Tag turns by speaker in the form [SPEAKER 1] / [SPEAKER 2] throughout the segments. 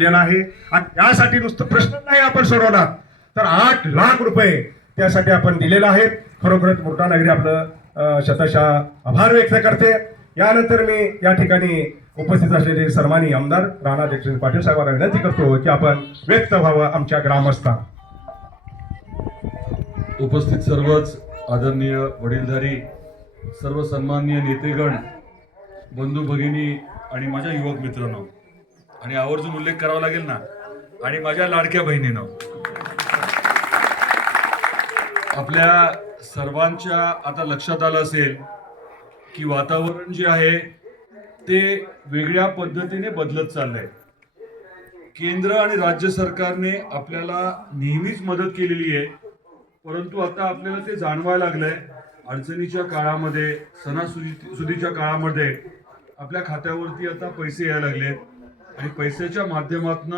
[SPEAKER 1] घेतलेला आहे आणि यासाठी नुसतं प्रश्न नाही आपण सोडवला तर आठ लाख रुपये त्यासाठी आपण दिलेला आहे खरोखरच मोठा नगरी आपलं शतशा आभार व्यक्त करते. यानंतर मी या ठिकाणी उपस्थित असलेले सर्वांनी आमदार राणा जगजित पाटील साहेबांना विनंती करतो की आपण व्यक्त व्हावं आमच्या ग्रामस्था
[SPEAKER 2] उपस्थित सर्वच आदरणीय वडीलधारी सर्व सन्माननीय नेतेगण बंधू भगिनी आणि माझ्या युवक मित्रांनो आणि आवर्जून उल्लेख करावा लागेल ना? आणि माझ्या लाडक्या बहिणीनं. आपल्या सर्वांच्या आता लक्षात आलं असेल की वातावरण जे आहे ते वेगळ्या पद्धतीने बदलत चाललंय. केंद्र आणि राज्य सरकारने आपल्याला नेहमीच मदत केलेली आहे. परंतु आता आपल्याला ते जाणवायला लागलंय अडचणीच्या काळामध्ये सणासुदीच्या काळामध्ये आपल्या खात्यावरती आता पैसे यायला लागलेत. आणि पैशाच्या माध्यमातून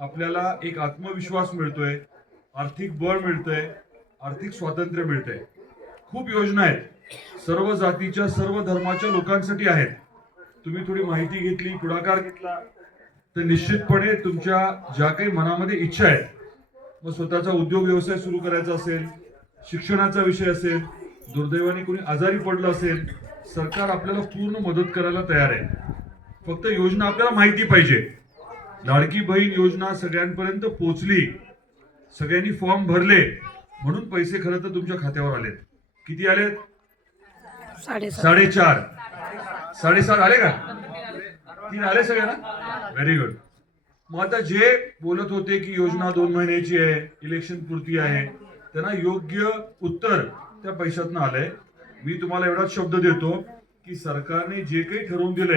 [SPEAKER 2] आपल्याला एक आत्मविश्वास मिळतोय आर्थिक बळ मिळतंय आर्थिक स्वातंत्र्य मिळतंय. खूप योजना आहेत. सर्व जातीच्या सर्व धर्माच्या लोकांसाठी आहेत. तुम्ही थोडी माहिती घेतली पुढाकार घेतला तर निश्चितपणे तुमच्या ज्या काही मनामध्ये इच्छा आहेत मग स्वतःचा उद्योग व्यवसाय सुरू करायचा असेल शिक्षणाचा विषय असेल दुर्दैवाने कोणी आजारी पडलं असेल सरकार आपल्याला पूर्ण मदत करायला तयार आहे. फक्त योजना आपल्याला माहिती पाहिजे. लाडकी बहीण योजना सगळ्यांपर्यंत पोहोचली. सगळ्यांनी फॉर्म भरले. म्हणून पैसे खरं तर तुमच्या खात्यावर आलेत. किती आलेत? साडेचार. साडेसात आले का? तीन आले सगळ्यांना? व्हेरी गुड मग आता जे बोलत होते की योजना दोन महिन्याची आहे इलेक्शन पुरती आहे त्यांना योग्य उत्तर त्या पैशातनं आलंय. मी तुम्हाला एवढाच शब्द देतो की सरकारने जे काही ठरवून दिलंय